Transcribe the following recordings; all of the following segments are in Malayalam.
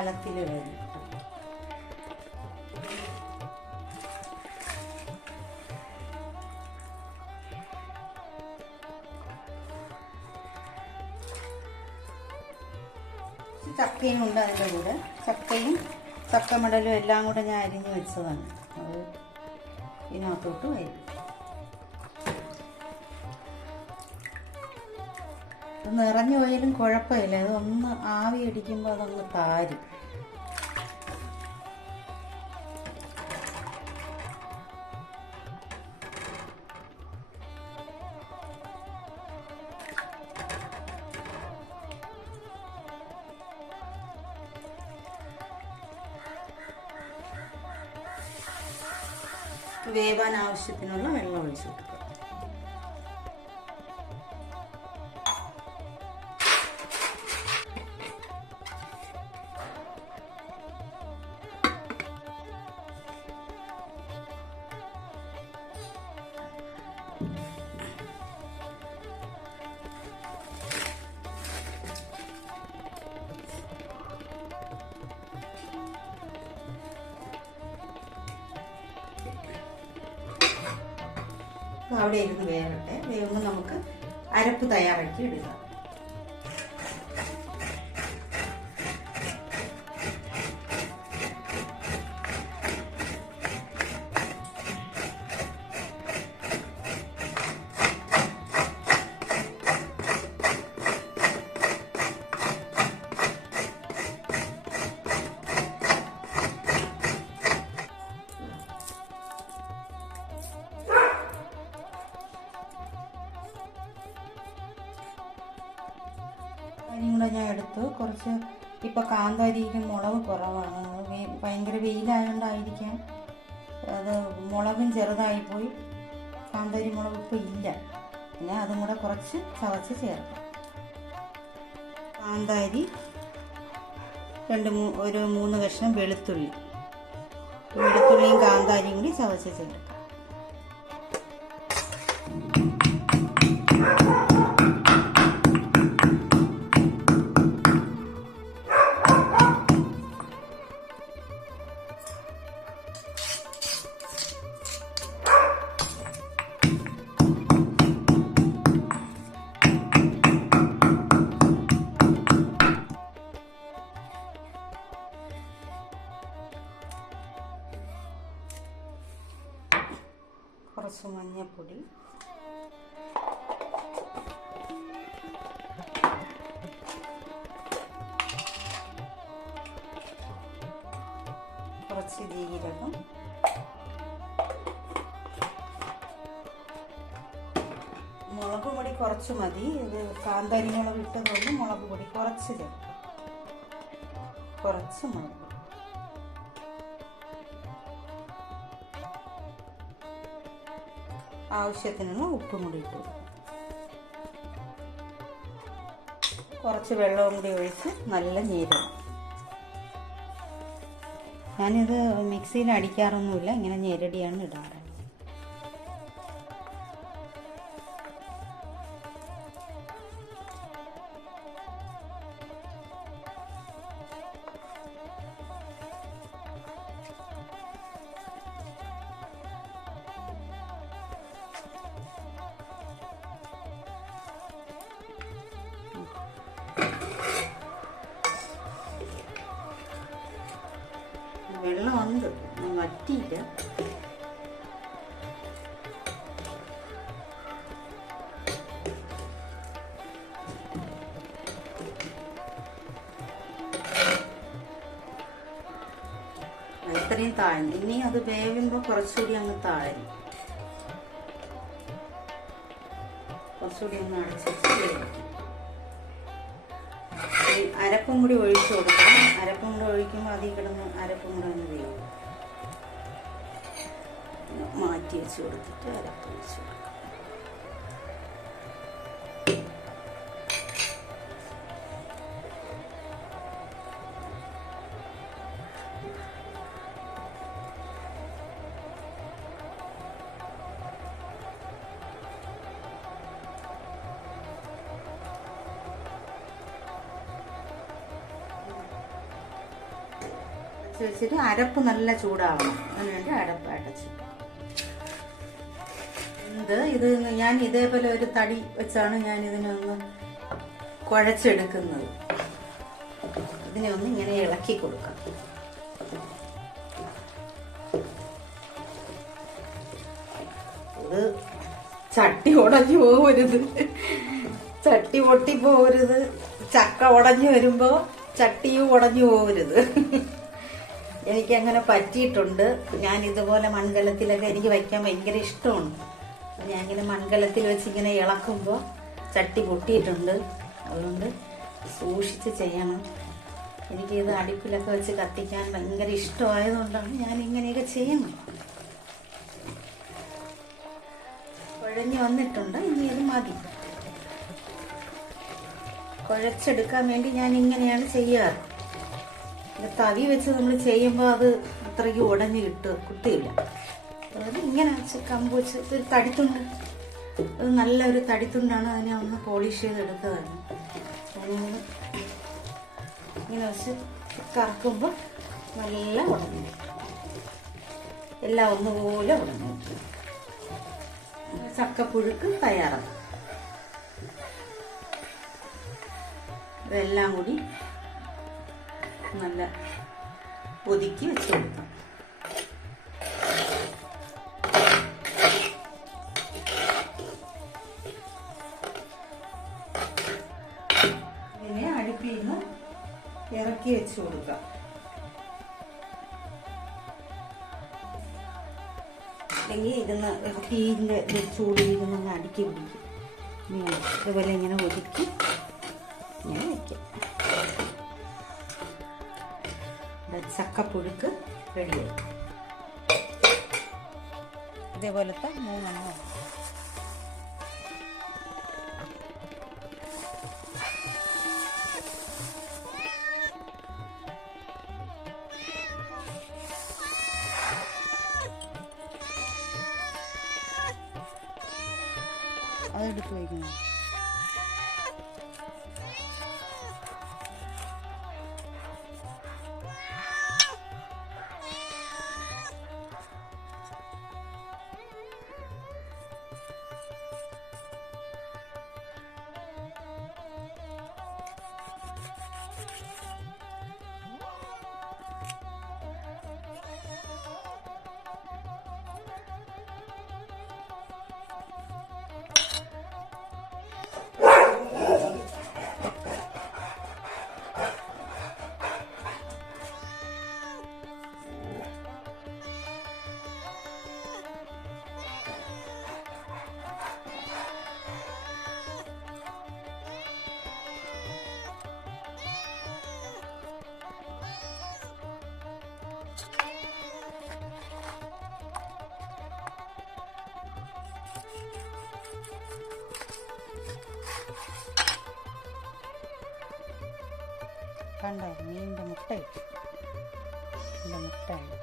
കലത്തിൽ വേണം. ചക്കയും ഉണ്ട് അതിൻ്റെ കൂടെ. ചക്കയും ചക്കമടലും എല്ലാം കൂടെ ഞാൻ അരിഞ്ഞ് വെച്ചതാണ്. അത് ഇതിനകത്തോട്ട് വരും. അത് നിറഞ്ഞു പോയാലും കുഴപ്പമില്ല. അതൊന്ന് ആവി അടിക്കുമ്പോൾ അതൊന്ന് താരും. വേവാൻ ആവശ്യത്തിനുള്ള വെള്ളം ഒഴിച്ചു കൊടുക്കുക. അവിടെ ഇരുന്ന് വേവട്ടെ. വേവുമ്പോൾ നമുക്ക് അരപ്പ് തയ്യാറാക്കി എടുക്കാം. അരിയും കൂടെ ഞാൻ എടുത്തു. കുറച്ച് ഇപ്പോൾ കാന്താരിക്ക് മുളക് കുറവാണ്. ഭയങ്കര വെയിലായതുകൊണ്ടായിരിക്കാം അത് മുളകും ചെറുതായിപ്പോയി. കാന്താരി മുളക് ഇപ്പോൾ ഇല്ല. പിന്നെ അതും കൂടെ കുറച്ച് ചവച്ച് ചേർക്കാം. കാന്താരി ഒരു 3 കഷ്ണം വെളുത്തുള്ളിയും കാന്താരിയും കൂടി ചവച്ച് ചേർക്കാം. കുറച്ച് മഞ്ഞൾപ്പൊടി, കുറച്ച് ജീരകം, മുളക് പൊടി കുറച്ച് മതി. ഇത് കാന്താരി മുളക് ഇട്ടതുകൊണ്ട് മുളക് പൊടി കുറച്ച് ചേർക്കാം. കുറച്ച് മുളക് പൊടി, ആവശ്യത്തിനുള്ള ഉപ്പും കൂടി ഇട്ടു. കുറച്ച് വെള്ളവും കൂടി ഒഴിച്ച് നല്ല ഞെരണം. ഞാനിത് മിക്സിയിൽ അടിക്കാറൊന്നുമില്ല, ഇങ്ങനെ ഞെരടിയാണ് ഇടാറ്. വെള്ളമുണ്ട്, വറ്റിയില്ല. ഇത്രയും താഴ്ന്നു. ഇനി അത് വേവുമ്പോൾ കുറച്ചുകൂടി അങ്ങ് താഴ്ന്നു. കുറച്ചുകൂടി ഒന്ന് അടച്ചിട്ട് വേവിക്കും. അരപ്പും കൂടി ഒഴിച്ചു കൊടുക്കണം. അരപ്പും കൂടി ഒഴിക്കുമ്പോൾ അതിൽ കിടന്ന് അരപ്പും കൂടെ ഒന്ന് വേവും. മാറ്റി വെച്ച് കൊടുത്തിട്ട് അരപ്പ് ഒഴിച്ചു കൊടുക്കാം. അടച്ച് വെച്ചിട്ട് അരപ്പ് നല്ല ചൂടാവണം. അതിനുവേണ്ടി അരപ്പ് അടച്ചു. ഇത് ഞാൻ ഇതേപോലെ ഒരു തടി വെച്ചാണ് ഞാൻ ഇതിനൊന്ന് കുഴച്ചെടുക്കുന്നത്. ഇതിനെ ഒന്ന് ഇങ്ങനെ ഇളക്കി കൊടുക്കാം. ഇത് ചട്ടി ഉടഞ്ഞു പോകരുത്, ചട്ടി പൊട്ടിപ്പോകരുത്. ചക്ക ഉടഞ്ഞു വരുമ്പോ ചട്ടിയും ഉടഞ്ഞു പോകരുത്. എനിക്കങ്ങനെ പറ്റിയിട്ടുണ്ട്. ഞാൻ ഇതുപോലെ മൺകലത്തിലൊക്കെ എനിക്ക് വയ്ക്കാൻ ഭയങ്കര ഇഷ്ടമാണ്. ഞാൻ ഇങ്ങനെ മൺകലത്തിൽ വെച്ച് ഇങ്ങനെ ഇളക്കുമ്പോൾ ചട്ടി പൊട്ടിയിട്ടുണ്ട്. അതുകൊണ്ട് സൂക്ഷിച്ച് ചെയ്യണം. എനിക്കിത് അടുപ്പിലൊക്കെ വെച്ച് കത്തിക്കാൻ ഭയങ്കര ഇഷ്ടമായതുകൊണ്ടാണ് ഞാൻ ഇങ്ങനെയൊക്കെ ചെയ്യണം. കുഴഞ്ഞു വന്നിട്ടുണ്ട്. ഇനി ഇത് മതി. കുഴച്ചെടുക്കാൻ വേണ്ടി ഞാൻ ഇങ്ങനെയാണ് ചെയ്യാറ്. തവി വെച്ച് നമ്മൾ ചെയ്യുമ്പോൾ അത് അത്രയ്ക്ക് ഉടഞ്ഞ് കിട്ടില്ല. അതായത് ഇങ്ങനെ വെച്ച് കമ്പ് വെച്ച് ഒരു തടിത്തുണ്ട്, അത് നല്ലൊരു തടിത്തുണ്ടാണ്. അതിനെ ഒന്ന് പോളിഷ് ചെയ്തെടുത്തതാണ്. അതിനെ ഇങ്ങനെ വെച്ച് കറക്കുമ്പോൾ നല്ല ഉടഞ്ഞു, എല്ലാം ഒന്നുപോലെ ഉടഞ്ഞു. ചക്കപ്പുഴുക്ക് തയ്യാറാണ്. ഇതെല്ലാം കൂടി നല്ല ഒതുക്കി വെച്ച് കൊടുക്കാം. ഇതിനെ അടുപ്പിൽ നിന്ന് ഇറക്കി വെച്ച് കൊടുക്കാം. അല്ലെങ്കിൽ ഇരുന്ന് തീയിൻ്റെ ചൂട് ഇരുന്ന് അടുക്കി പിടിക്കും. ഇതുപോലെ ഇങ്ങനെ ഒതുക്കി ഇങ്ങനെ വയ്ക്കാം. ചക്കപ്പുഴുക്ക് റെഡിയായി. ഇതേപോലത്തെ 3 അതെടുത്ത് വയ്ക്കണം. കണ്ടോ, മീനിൻ്റെ മുട്ട ഇട്ടു. മുട്ടയുണ്ട്.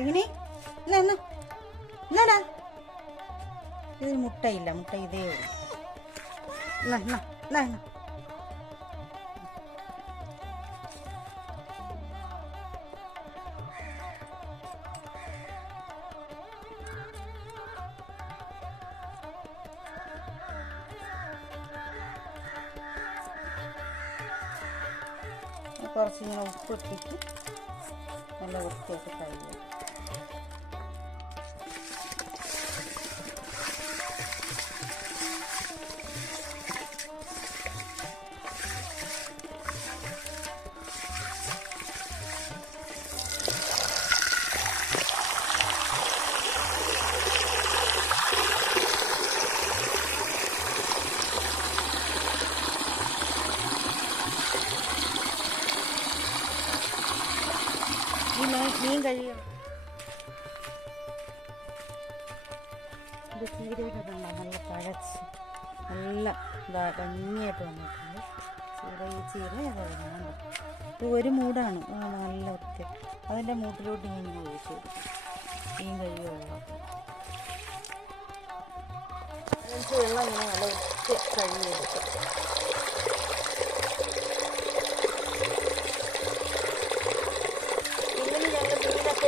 ഇങ്ങനെ എന്നാടാ, ഇത് മുട്ടയില്ല, മുട്ട ഇതേ ഉള്ളൂ. കുറച്ചിങ്ങനെ ഉപ്പിട്ടിട്ട് നല്ല വൃത്തിയായിട്ട് കഴുകുക. മീൻ കഴിയണം. ഇത് ചീരയിലൊക്കെ നല്ല പഴച്ച് നല്ല ഭംഗിയായിട്ട് വന്നിട്ടുണ്ട്. ഈ ചീര ഇത് ഒരു മൂടാണ് നല്ല വൃത്തി. അതിൻ്റെ മൂട്ടിലോട്ട് മീൻ ഒഴിച്ചു മീൻ കഴിയുള്ളൂ. വെള്ളം ഇങ്ങനെ നല്ല വൃത്തി കഴുകിയെടുക്കും.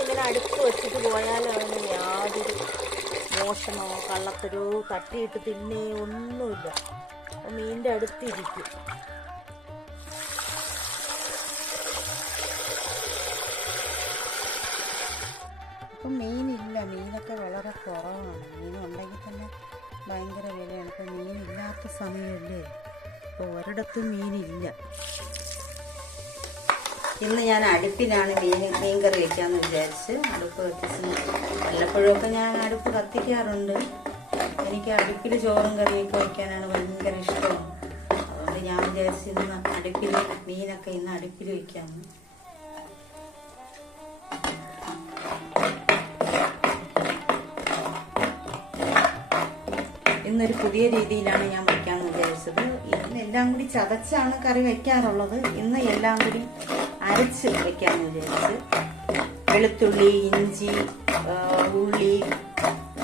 ഇങ്ങനെ അടുത്ത് വെച്ചിട്ട് പോയാൽ അവന് യാതൊരു മോഷണമോ കള്ളത്തരോ തട്ടിയിട്ട് തിന്നേ ഒന്നുമില്ല. മീനിൻ്റെ അടുത്തിരിക്കും. ഇപ്പം മീനില്ല, മീനൊക്കെ വളരെ കുറവാണ്. മീനുണ്ടെങ്കിൽ തന്നെ ഭയങ്കര വിലയാണ്. ഇപ്പം മീനില്ലാത്ത സമയമല്ലേ, ഇപ്പോൾ ഒരിടത്തും മീനില്ല. ഇന്ന് ഞാൻ അടുപ്പിലാണ് മീൻ കറി വയ്ക്കാമെന്ന് വിചാരിച്ച് അടുപ്പ് കത്തിച്ച്. വല്ലപ്പോഴൊക്കെ ഞാൻ അടുപ്പ് കത്തിക്കാറുണ്ട്. എനിക്ക് അടുപ്പിൽ ചോറും കറിയൊക്കെ വയ്ക്കാനാണ് ഭയങ്കര ഇഷ്ടം. അതുകൊണ്ട് ഞാൻ വിചാരിച്ച് ഇന്ന് അടുപ്പിൽ മീനൊക്കെ ഇന്ന് അടുപ്പിൽ വയ്ക്കാമെന്ന്. ഇന്നൊരു പുതിയ രീതിയിലാണ് ഞാൻ വയ്ക്കാമെന്ന് വിചാരിച്ചത്. ഇന്ന് എല്ലാം കൂടി ചതച്ചാണ് കറി വയ്ക്കാറുള്ളത്. ഇന്ന് എല്ലാം കൂടി അരച്ച് വയ്ക്കാമെന്ന് വിചാരിച്ച് വെളുത്തുള്ളി, ഇഞ്ചി, ഉള്ളി,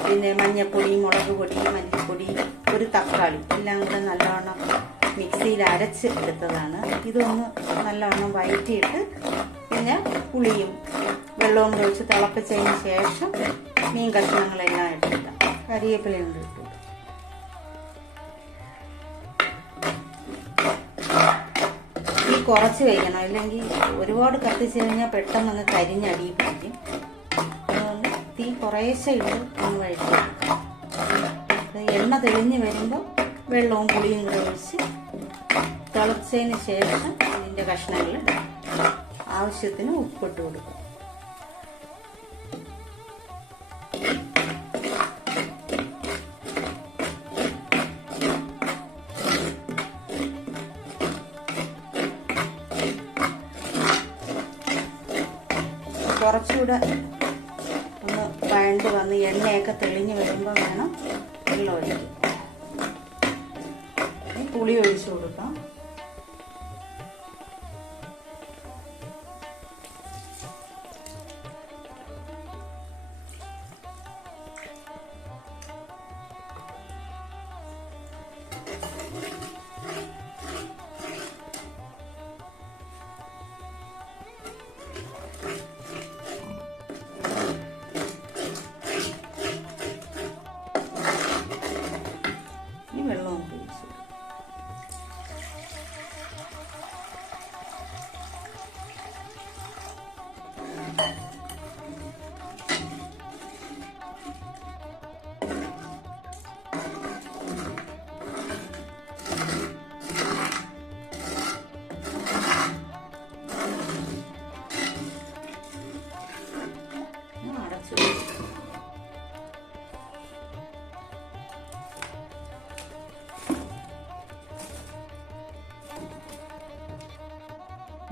പിന്നെ മഞ്ഞൾപ്പൊടി, മുളക് പൊടി, മല്ലിപ്പൊടി, ഒരു തക്കാളി എല്ലാം കൂടെ നല്ലവണ്ണം മിക്സിയിൽ അരച്ച് എടുത്തതാണ്. ഇതൊന്ന് നല്ലവണ്ണം വഴറ്റിയിട്ട് പിന്നെ പുളിയും വെള്ളവും ഒഴിച്ച് തിളപ്പിച്ചതിന് ശേഷം മീൻ കഷ്ണങ്ങളെല്ലാം ഇട്ടിട്ട് കരിവേപ്പിലയും ഇട്ടു. കുറച്ച് വയ്ക്കണം, അല്ലെങ്കിൽ ഒരുപാട് കത്തിച്ച് കഴിഞ്ഞാൽ പെട്ടെന്ന് അങ്ങ് കരിഞ്ഞടിയിൽ പിടിക്കും. അതുകൊണ്ട് തീ കുറേശ്ശെ ഇട്ട് ഒന്ന് വഴറ്റി. എണ്ണ തെളിഞ്ഞ് വരുമ്പോൾ വെള്ളവും പുളിയും കൂടെ ഒഴിച്ച് തിളച്ചതിന് ശേഷം ഇതിൻ്റെ കഷ്ണങ്ങൾ ആവശ്യത്തിന് ഉപ്പിട്ട് കൊടുക്കും. കുറച്ചുകൂടെ ഒന്ന് വഴണ്ട് വന്ന് എണ്ണയൊക്കെ തെളിഞ്ഞ് വരുമ്പോൾ വേണം വെള്ളം ഒഴിക്കും. പുളി ഒഴിച്ചു കൊടുക്കാം.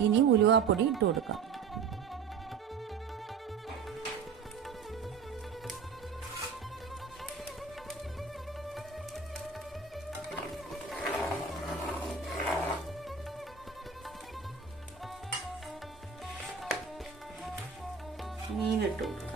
ഇനി ഉലുവാപ്പൊടി ഇട്ട് കൊടുക്കാം. മീനിട്ട് കൊടുക്കാം.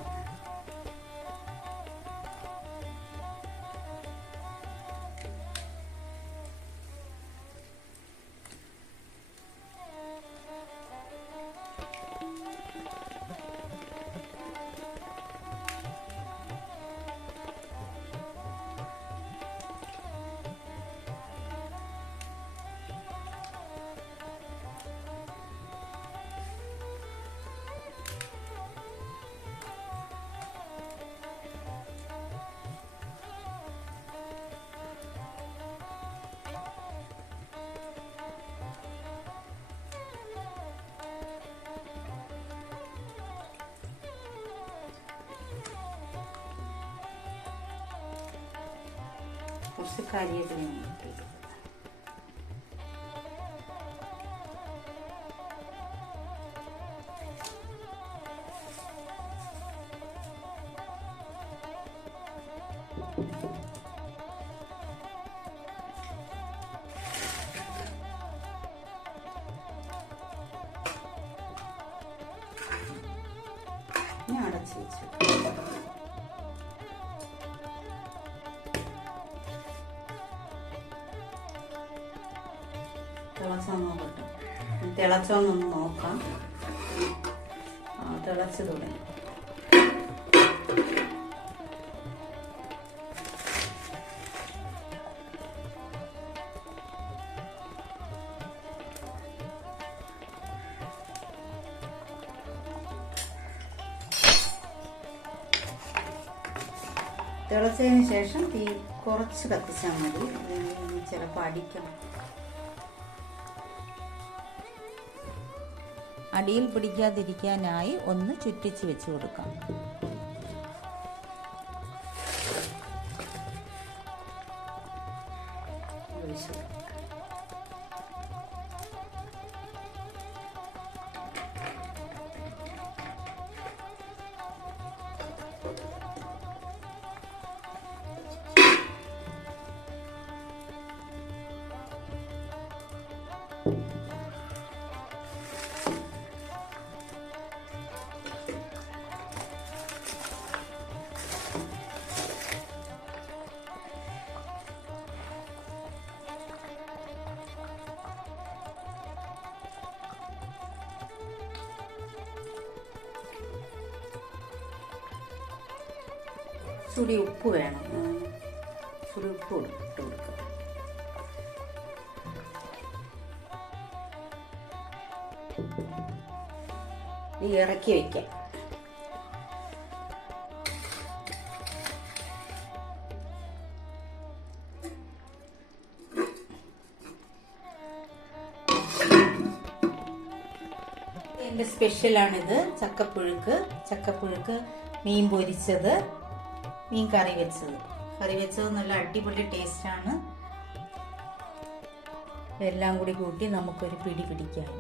കുറച്ച് കരിവേപ്പില ഇട്ടു. ഞാൻ അടച്ചു വെച്ചു. തിളച്ചോന്നൊന്ന് നോക്കാം. തിളച്ച് തുടങ്ങി. തിളച്ചതിന് ശേഷം തീ കുറച്ച് കത്തിച്ചാൽ മതി. ചിലപ്പോൾ അടിക്കണം. അടിയിൽ പിടിക്കാതിരിക്കാനായി ഒന്ന് ചുറ്റിച്ച് വെച്ച് കൊടുക്കാം. ചുടി ഉപ്പ് വേണം. ചുടി ഉപ്പ് ഇട്ട് കൊടുക്കുക. ഇറക്കി വയ്ക്കാം. എൻ്റെ സ്പെഷ്യലാണിത്. ചക്കപ്പുഴുക്ക്, മീൻ പൊരിച്ചത്, മീൻ കറി വെച്ചത് നല്ല അടിപൊളി ടേസ്റ്റാണ്. എല്ലാം കൂടി കൂട്ടി നമുക്കൊരു പിടി പിടിക്കാം.